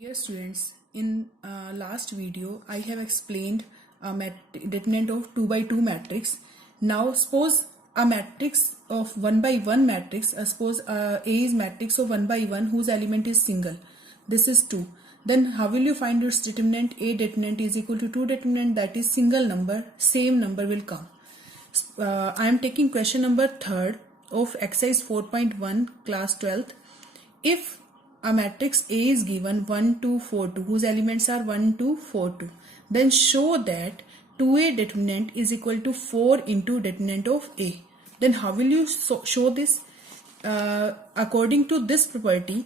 Dear students, in last video I have explained a determinant of 2 by 2 matrix. Now suppose a matrix of 1 by 1 matrix, suppose A is matrix of 1 by 1 whose element is single. This is 2. Then how will you find its determinant? A determinant is equal to 2 determinant, that is single number, same number will come. I am taking question number 3rd of exercise 4.1 class 12th. If a matrix A is given 1, 2, 4, 2 whose elements are 1, 2, 4, 2, then show that 2A determinant is equal to 4 into determinant of A. Then how will you show this? According to this property,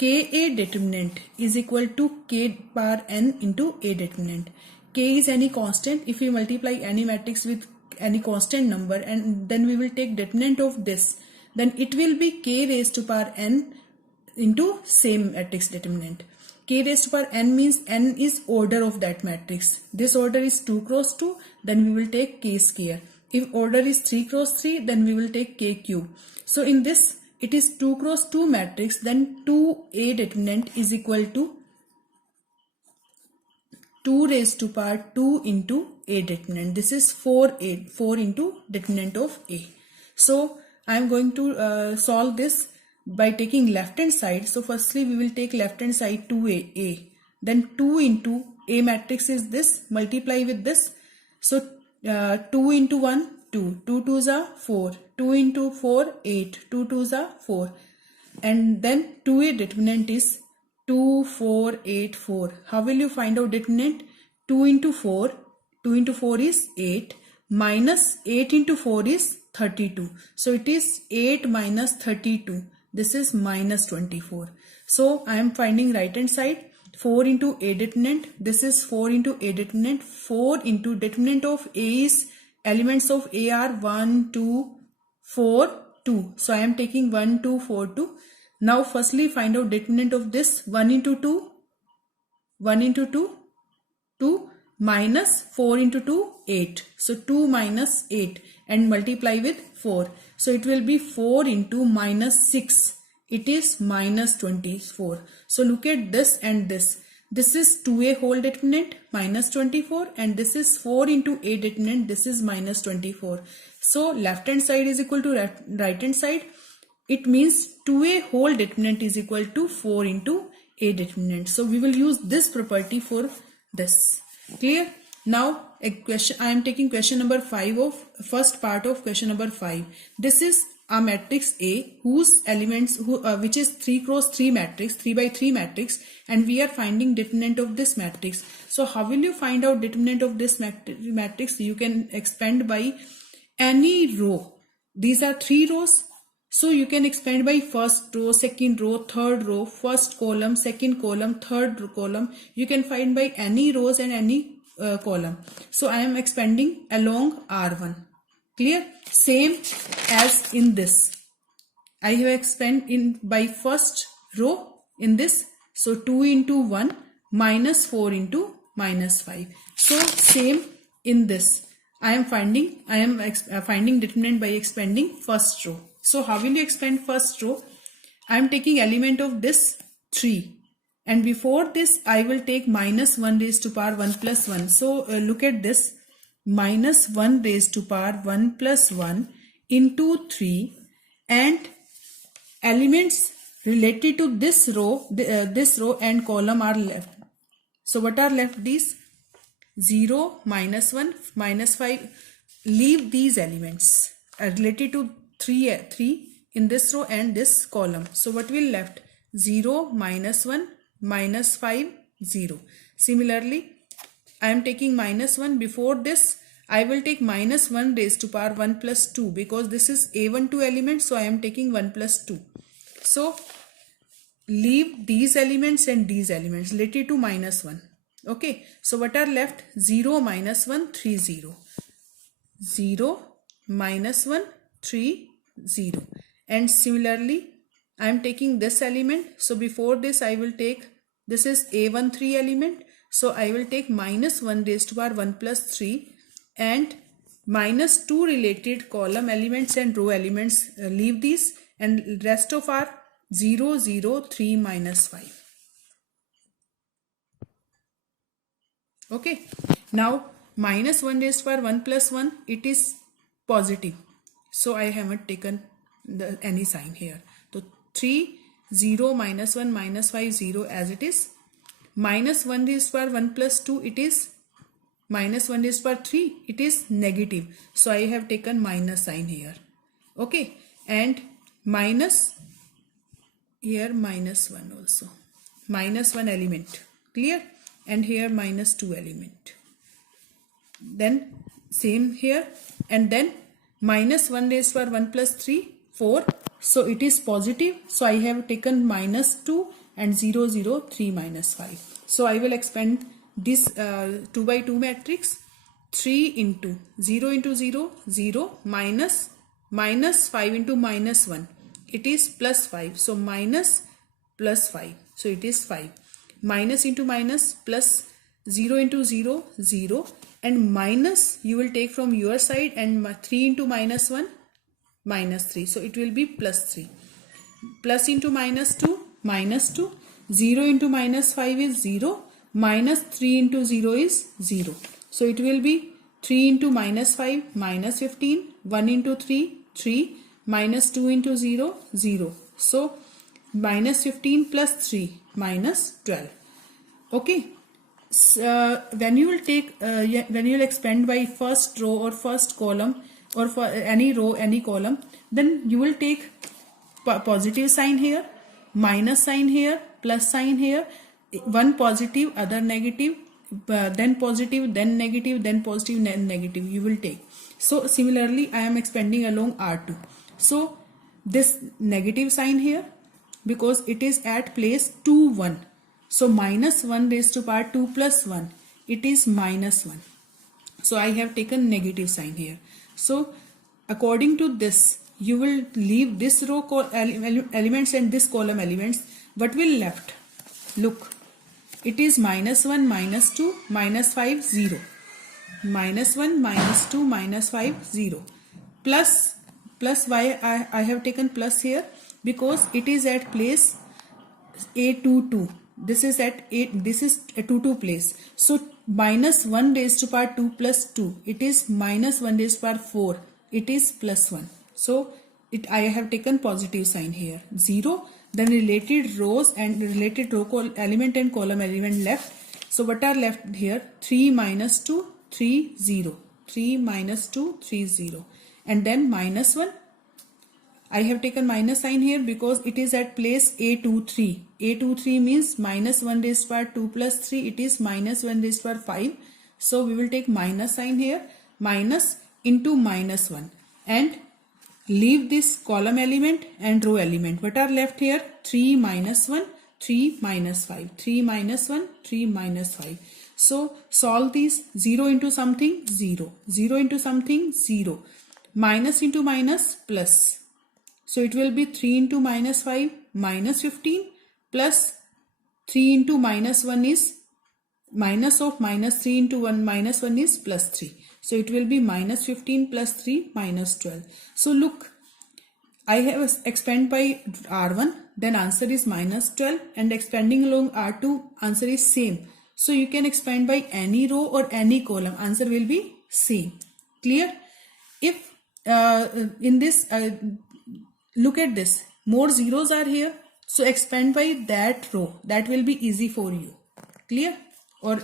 Ka determinant is equal to K bar n into A determinant. K is any constant. If we multiply any matrix with any constant number and then we will take determinant of this, then it will be K raised to power n into same matrix determinant. K raised to power n means n is order of that matrix. This order is 2 cross 2, then we will take K square. If order is 3 cross 3, then we will take K cube. So in this, it is 2 cross 2 matrix, then 2A determinant is equal to 2 raised to power 2 into A determinant. This is 4 into determinant of A. So I am going to solve this by taking left hand side. So firstly we will take left hand side 2A. Then 2 into A matrix is this, multiply with this. So 2 into 1, 2. 2 2s are 4. 2 into 4, 8. 2 2s are 4. And then 2A determinant is 2, 4, 8, 4. How will you find out determinant? 2 into 4. 2 into 4 is 8. Minus 8 into 4 is 32. So it is 8 minus 32. This is minus 24. So I am finding right hand side. 4 into A determinant. This is 4 into A determinant. 4 into determinant of A is elements of A are 1, 2, 4, 2. So I am taking 1, 2, 4, 2. Now firstly find out determinant of this. 1 into 2. 1 into 2. 2 minus 4 into 2, 8. So 2 minus 8 and multiply with 4. So it will be 4 into minus 6. It is minus 24. So look at this and this. This is 2A whole determinant minus 24 and this is 4 into A determinant. This is minus 24. So left hand side is equal to right hand side. It means 2A whole determinant is equal to 4 into A determinant. So we will use this property for this. Clear? Now I am taking question number 5 of first part of question number 5. This is a matrix A whose elements which is 3 cross 3 matrix, 3 by 3 matrix, and we are finding determinant of this matrix. So how will you find out determinant of this matrix? You can expand by any row. These are 3 rows. So you can expand by first row, second row, third row, first column, second column, third column. You can find by any rows and any column. So I am expanding along R1. Clear? Same as in this. I have expand in by first row in this. So 2 into 1 minus 4 into minus 5. So same in this. I am finding determinant by expanding first row. So how will you expand first row? I am taking element of this 3. And before this I will take minus 1 raised to power 1 plus 1. So look at this. Minus 1 raised to power 1 plus 1 into 3 and elements related to this row and column are left. So what are left? These 0, minus 1, minus 5. Leave these elements related to 3 in this row and this column. So what will left? 0, minus 1, minus 5, 0. Similarly, I am taking minus 1. Before this, I will take minus 1 raised to power 1 plus 2 because this is A12 element. So I am taking 1 plus 2. So leave these elements and these elements related to minus 1. Okay. So what are left? 0, minus 1, 3, 0. 0, minus 1, 3, 0. And similarly, I am taking this element. So before this, I will take, this is A13 element. So I will take minus 1 raised to power 1 plus 3 and minus 2 related column elements and row elements. Leave these and rest of our 0, 0, 3, minus 5. Okay. Now minus 1 raised to power 1 plus 1, it is positive. So I haven't taken any sign here. So 3, 0, minus 1, minus 5, 0 as it is. Minus 1 raised to power 1 plus 2, it is minus 1 raised to power 3, it is negative. So I have taken minus sign here. Okay. And minus here minus 1 also. Minus 1 element. Clear? And here minus 2 element. Then same here. And then minus 1 raised to power 1 plus 3, 4. So it is positive. So I have taken minus 2 and 0, 0, 3 minus 5. So I will expand this 2 by 2 matrix. 3 into 0 into 0, 0, minus 5 into minus 1. It is plus 5. So minus plus 5. So it is 5. Minus into minus, plus 0 into 0, 0. And minus you will take from your side, and 3 into minus 1, minus 3. So it will be plus 3. Plus into minus 2, minus 2. 0 into minus 5 is 0. Minus 3 into 0 is 0. So it will be 3 into minus 5, minus 15. 1 into 3, 3. Minus 2 into 0, 0. So minus 15 plus 3, minus 12. Okay. When you will take, when you will expand by first row or first column, or for any row, any column, then you will take positive sign here, minus sign here, plus sign here, one positive, other negative, then positive, then negative, then positive, then negative you will take. So similarly I am expanding along R2. So this negative sign here, because it is at place 2, 1. So minus 1 raised to power 2 plus 1, it is minus 1. So I have taken negative sign here. So according to this, you will leave this row elements and this column elements. What will left? Look, it is minus 1, minus 2, minus 5, 0. Minus 1, minus 2, minus 5, 0. Plus why I have taken plus here? Because it is at place A22. This is at 8, this is a 2, 2 place. So minus 1 raised to power 2 plus 2, it is minus 1 raised to power 4, it is plus 1. So I have taken positive sign here, 0. Then related rows and related row element and column element left. So what are left here? 3 minus 2, 3, 0. 3 minus 2, 3, 0. And then minus 1. I have taken minus sign here because it is at place A23. A23 means minus 1 raised to power 2 plus 3. It is minus 1 raised to power 5. So we will take minus sign here. Minus into minus 1. And leave this column element and row element. What are left here? 3 minus 1, 3 minus 5. 3 minus 1, 3 minus 5. So solve these. 0 into something, 0. 0 into something, 0. Minus into minus, plus. So it will be 3 into minus 5, minus 15, plus 3 into minus 1 is minus of minus 3 into 1 minus 1 is plus 3. So it will be minus 15 plus 3 minus 12. So look, I have expand by R1, then answer is minus 12, and expanding along R2, answer is same. So you can expand by any row or any column, answer will be same. Clear? If in this look at this, more zeros are here, so expand by that row, that will be easy for you. Clear? Or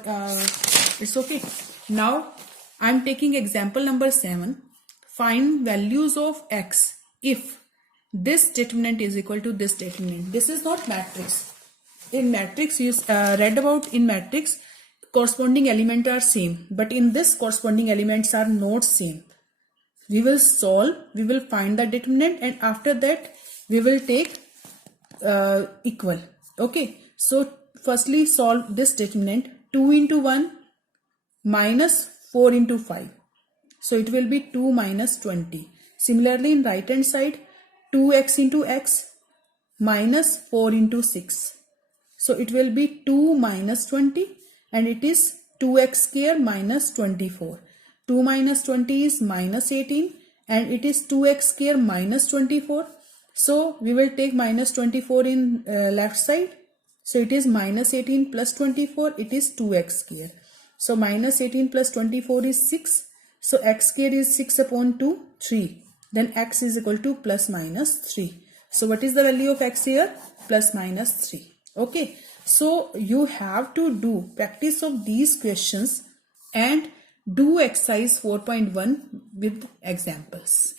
it's okay. Now I am taking example number 7. Find values of x if this determinant is equal to this determinant. This is not matrix. In matrix, you read about in matrix corresponding elements are same, but in this corresponding elements are not same. We will solve, we will find the determinant, and after that we will take equal. Okay, so firstly solve this determinant. 2 into 1 minus 4 into 5. So it will be 2 minus 20. Similarly in right hand side, 2x into x minus 4 into 6. So it will be 2 minus 20, and it is 2x square minus 24. 2 minus 20 is minus 18, and it is 2x square minus 24. So we will take minus 24 in left side. So it is minus 18 plus 24, it is 2x square. So minus 18 plus 24 is 6. So x square is 6 upon 2, 3. Then x is equal to plus minus 3. So what is the value of x here? Plus minus 3. Okay. So you have to do practice of these questions and do exercise 4.1 with examples.